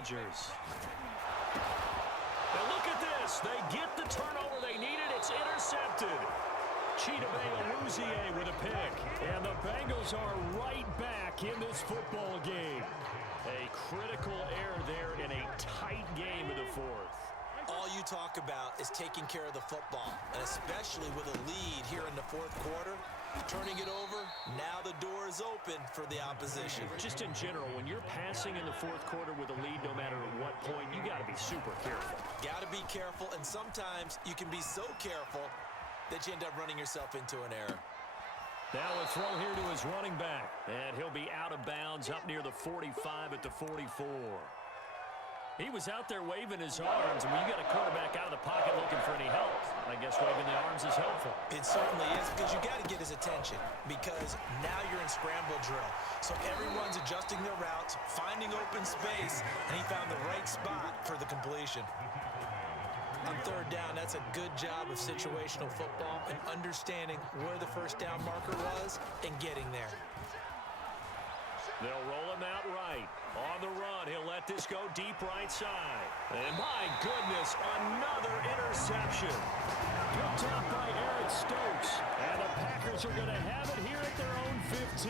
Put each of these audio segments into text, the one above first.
Rodgers. Now look at this. They get the turnover they needed. It's intercepted. Chidobe with a pick. And the Bengals are right back in this football game. A critical error there in a tight game in the fourth. All you talk about is taking care of the football, and especially with a lead here in the fourth quarter, turning it over, now the door is open for the opposition. Just in general, when you're passing in the fourth quarter with a lead, no matter at what point, you got to be super careful. Got to be careful, and sometimes you can be so careful that you end up running yourself into an error. Now a throw here to his running back, and he'll be out of bounds up near the 45 at the 44. He was out there waving his arms, and when you got a quarterback out of the pocket looking for any help, I guess waving the arms is helpful. It certainly is, because you got to get his attention, because now you're in scramble drill. So everyone's adjusting their routes, finding open space, and he found the right spot for the completion. On third down, that's a good job of situational football and understanding where the first down marker was and getting there. They'll roll him out right. On the run, he'll let this go deep right side. And my goodness, another interception. Picked up by Eric Stokes. And the Packers are going to have it here at their own 15.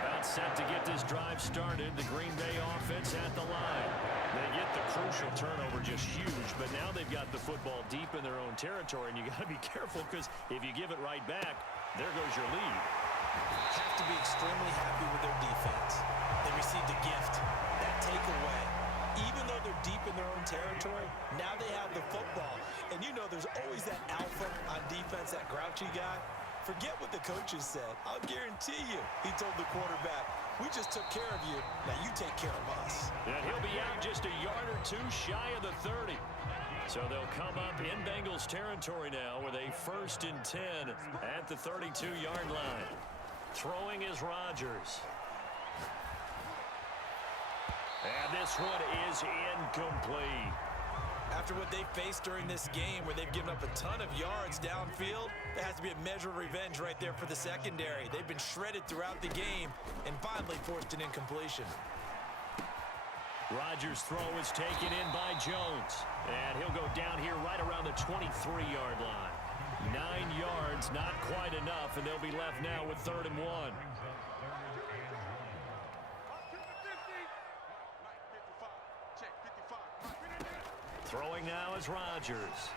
About set to get this drive started. The Green Bay offense at the line. They get the crucial turnover, just huge. But now they've got the football deep in their own territory. And you got to be careful, because if you give it right back, there goes your lead. Have to be extremely happy with their defense. They received a gift, that takeaway. Even though they're deep in their own territory, now they have the football. And you know there's always that alpha on defense, that grouchy guy. Forget what the coaches said. I'll guarantee you, he told the quarterback, we just took care of you, now you take care of us. And he'll be out just a yard or two shy of the 30. So they'll come up in Bengals territory now with a 1st and 10 at the 32-yard line. Throwing is Rodgers. And this one is incomplete. After what they faced during this game, where they've given up a ton of yards downfield, there has to be a measure of revenge right there for the secondary. They've been shredded throughout the game and finally forced an incompletion. Rodgers' throw is taken in by Jones. And he'll go down here right around the 23-yard line. 9 yards, not quite enough, and they'll be left now with 3rd and 1. Throwing now is Rodgers.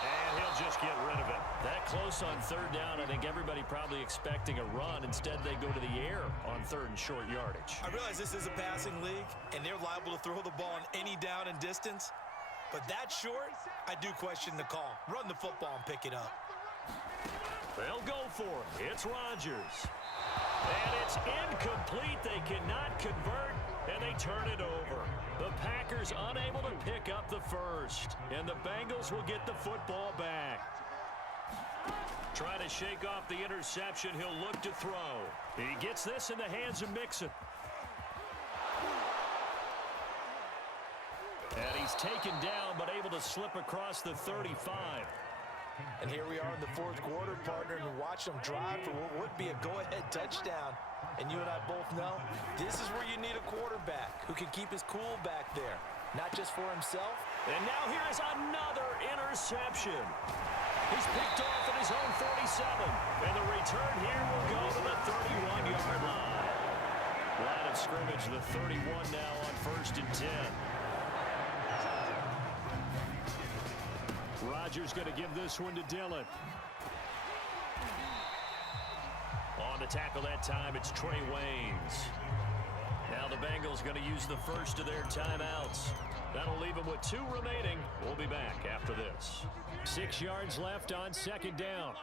And he'll just get rid of it. That close on 3rd down, I think everybody probably expecting a run. Instead, they go to the air on 3rd and short yardage. I realize this is a passing league, and they're liable to throw the ball on any down and distance. But that short, I do question the call. Run the football and pick it up. They'll go for it. It's Rodgers. And it's incomplete. They cannot convert, and they turn it over. The Packers unable to pick up the first, and the Bengals will get the football back. Trying to shake off the interception. He'll look to throw. He gets this in the hands of Mixon. And he's taken down, but able to slip across the 35. And here we are in the fourth quarter, partner, and watch them drive for what would be a go-ahead touchdown. And you and I both know this is where you need a quarterback who can keep his cool back there, not just for himself. And now here is another interception. He's picked off at his own 47. And the return here will go to the 31-yard line. Line of scrimmage, the 31 now on 1st and 10. Rodgers going to give this one to Dillon. On the tackle that time, it's Trey Waynes. Now the Bengals going to use the first of their timeouts. That'll leave them with 2 remaining. We'll be back after this. 6 yards left on 2nd down.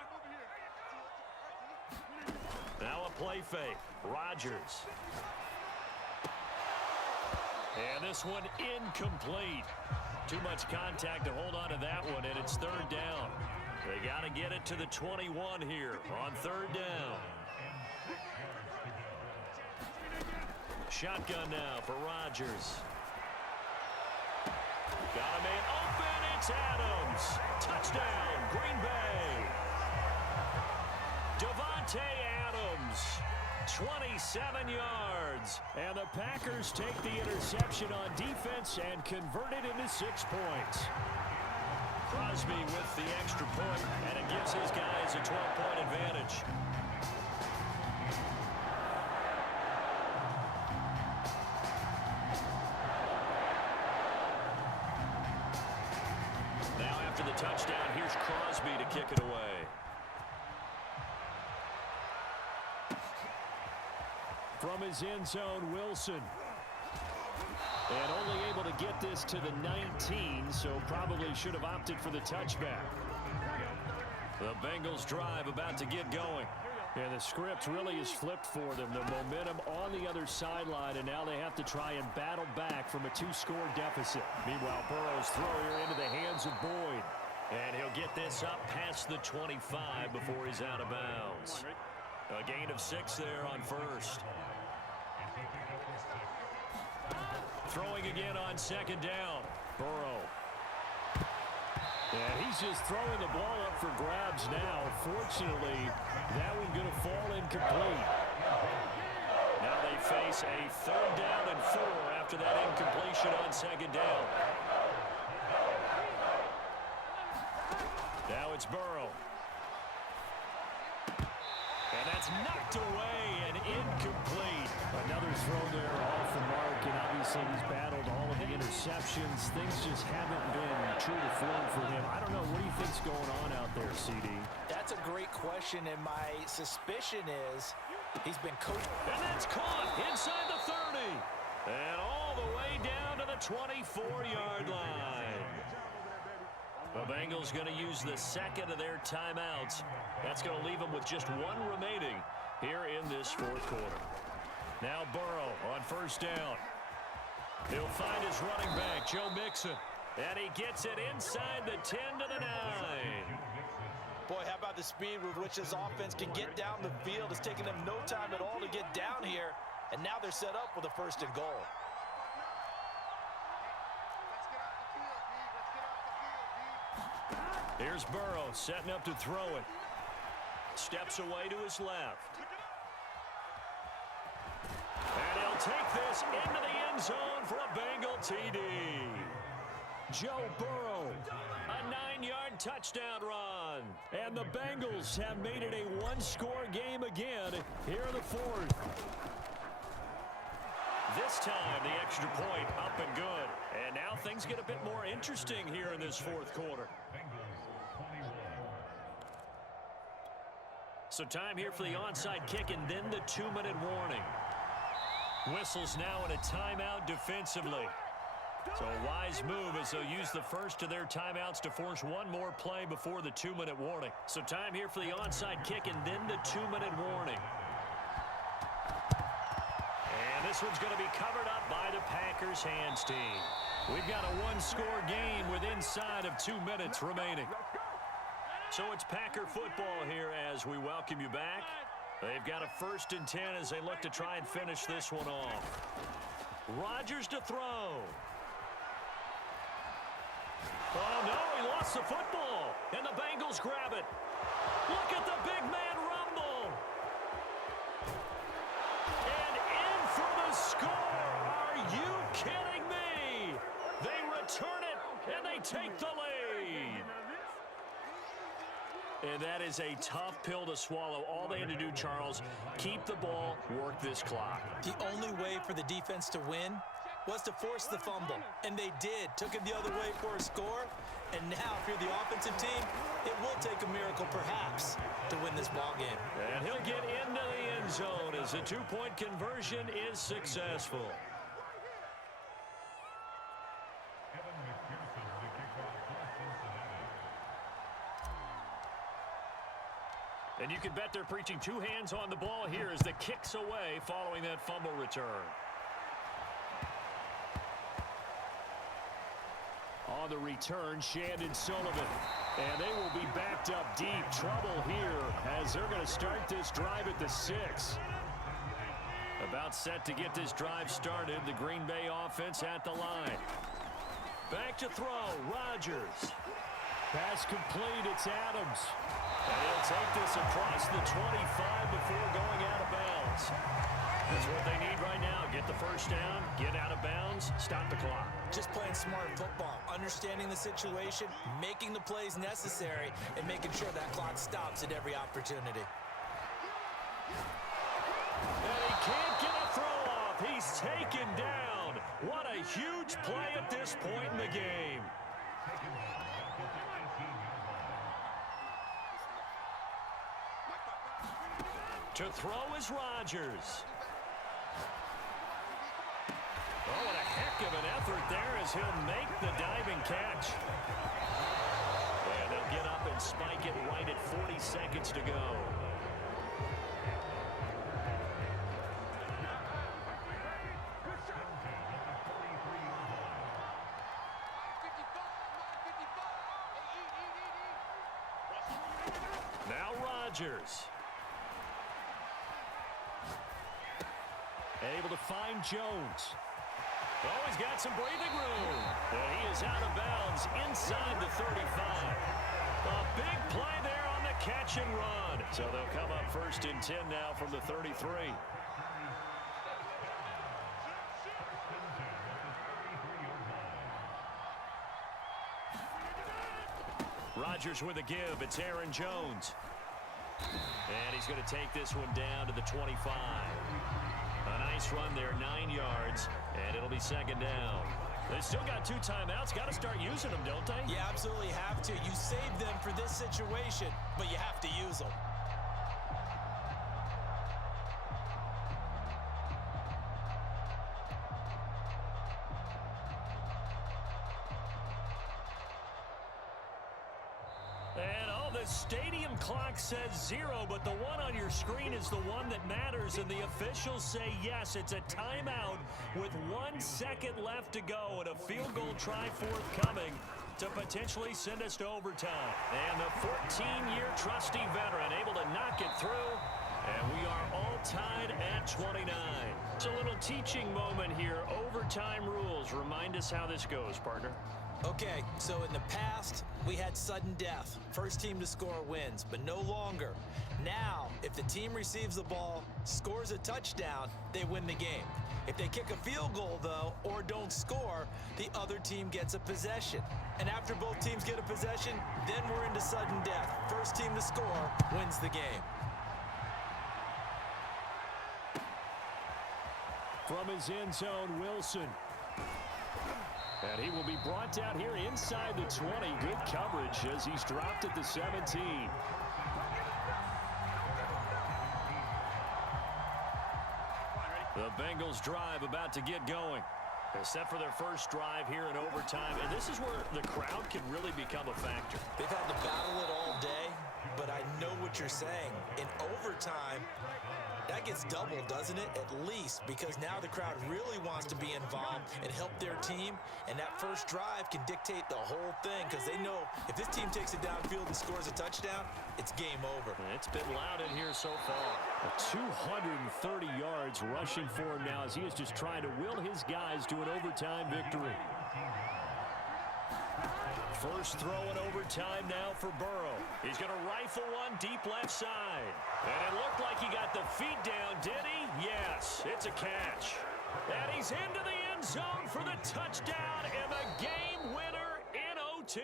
Now a play fake. Rodgers. And this one incomplete. Too much contact to hold on to that one, and it's 3rd down. They got to get it to the 21 here on 3rd down. Shotgun now for Rodgers. Got a man open. It's Adams. Touchdown, Green Bay. Davante Adams 27 yards. And the Packers take the interception on defense and convert it into 6 points. Crosby with the extra point, and it gives his guys a 12-point advantage. Now after the touchdown, here's Crosby to kick it away. From his end zone, Wilson. And only able to get this to the 19, so probably should have opted for the touchback. The Bengals drive about to get going. And the script really is flipped for them. The momentum on the other sideline, and now they have to try and battle back from a 2-score deficit. Meanwhile, Burrow's throw here into the hands of Boyd. And he'll get this up past the 25 before he's out of bounds. A gain of 6 there on first. Throwing again on second down. Burrow. And he's just throwing the ball up for grabs now. Fortunately, that one going to fall incomplete. Now they face a 3rd down and 4 after that incompletion on second down. Now it's Burrow. And that's knocked away and incomplete. Another throw there off the mark, and obviously he's battled all of the interceptions. Things just haven't been true to form for him. I don't know. What do you think's going on out there, CD? That's a great question, and my suspicion is he's been coached. And that's caught inside the 30. And all the way down to the 24-yard line. The Bengals going to use the second of their timeouts. That's going to leave them with just 1 remaining here in this 4th quarter. Now Burrow on first down. He'll find his running back, Joe Mixon. And he gets it inside the 10 to the 9. Boy, how about the speed with which this offense can get down the field? It's taken them no time at all to get down here. And now they're set up with a 1st and goal. Here's Burrow setting up to throw it. Steps away to his left. And he'll take this into the end zone for a Bengal TD. Joe Burrow, a 9-yard touchdown run. And the Bengals have made it a 1-score game again here in the 4th. This time, the extra point up and good. And now things get a bit more interesting here in this 4th quarter. So time here for the onside kick and then the 2-minute warning. Whistles now in a timeout defensively. So a wise move as they'll use the first of their timeouts to force 1 more play before the 2-minute warning. So time here for the onside kick and then the 2-minute warning. And this one's going to be covered up by the Packers hands team. We've got a 1-score game with inside of 2 minutes remaining. So it's Packer football here as we welcome you back. They've got a 1st and 10 as they look to try and finish this one off. Rodgers to throw. Oh, no, he lost the football. And the Bengals grab it. Look at the big man rumble. And in for the score. Are you kidding me? They return it, and they take the lead. And that is a tough pill to swallow. All they had to do, Charles, keep the ball, work this clock. The only way for the defense to win was to force the fumble. And they did. Took it the other way for a score. And now, if you're the offensive team, it will take a miracle, perhaps, to win this ball game. And he'll get into the end zone as the 2-point conversion is successful. And you can bet they're preaching 2 hands on the ball here as the kick's away following that fumble return. On the return, Shandon Sullivan. And they will be backed up deep. Trouble here as they're going to start this drive at the 6. About set to get this drive started. The Green Bay offense at the line. Back to throw. Rodgers. Pass complete. It's Adams. And he'll take this across the 25 before going out of bounds. That's what they need right now. Get the first down, get out of bounds, stop the clock. Just playing smart football, understanding the situation, making the plays necessary, and making sure that clock stops at every opportunity. And he can't get a throw off. He's taken down. What a huge play at this point in the game. To throw is Rodgers. Oh, what a heck of an effort there as he'll make the diving catch. And they'll get up and spike it right at 40 seconds to go. Now Rodgers. Able to find Jones. Oh, he's got some breathing room. And he is out of bounds inside the 35. A big play there on the catch and run. So they'll come up 1st and 10 now from the 33. Rodgers with a give. It's Aaron Jones. And he's going to take this one down to the 25. A nice run there, 9 yards, and it'll be 2nd down. They still got 2 timeouts. Got to start using them, don't they? You absolutely have to. You save them for this situation, but you have to use them. And the stadium clock says 0, but the one on your screen is the one that matters, and the officials say yes, it's a timeout with 1 second left to go and a field goal try forthcoming to potentially send us to overtime. And the 14-year trusty veteran able to knock it through, and we are all tied at 29. It's a little teaching moment here. Overtime rules. Remind us how this goes, partner. Okay, so in the past, we had sudden death. First team to score wins, but no longer. Now, if the team receives the ball, scores a touchdown, they win the game. If they kick a field goal, though, or don't score, the other team gets a possession. And after both teams get a possession, then we're into sudden death. First team to score wins the game. From his end zone, Wilson. And he will be brought down here inside the 20. Good coverage as he's dropped at the 17. The Bengals drive about to get going. They're set for their first drive here in overtime. And this is where the crowd can really become a factor. They've had to battle it all day, but I know what you're saying. In overtime, that gets doubled, doesn't it? At least, because now the crowd really wants to be involved and help their team, and that first drive can dictate the whole thing because they know if this team takes it downfield and scores a touchdown, it's game over. It's been loud in here so far. 230 yards rushing for him now as he is just trying to will his guys to an overtime victory. First throw in overtime now for Burrow. He's going to rifle one deep left side. And it looked like he got the feet down, did he? Yes, it's a catch. And he's into the end zone for the touchdown and the game winner in OT.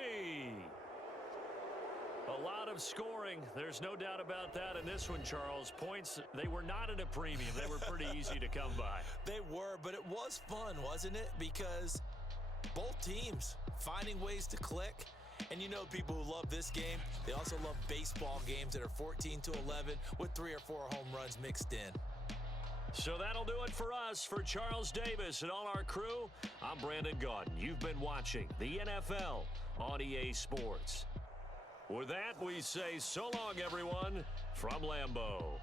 A lot of scoring. There's no doubt about that in this one, Charles. Points, they were not at a premium. They were pretty easy to come by. They were, but it was fun, wasn't it? Because both teams finding ways to click. And you know people who love this game, they also love baseball games that are 14-11 with 3 or 4 home runs mixed in. So that'll do it for us. For Charles Davis and all our crew, I'm Brandon Gaudin. You've been watching the NFL on EA Sports. With that, we say so long, everyone, from Lambeau.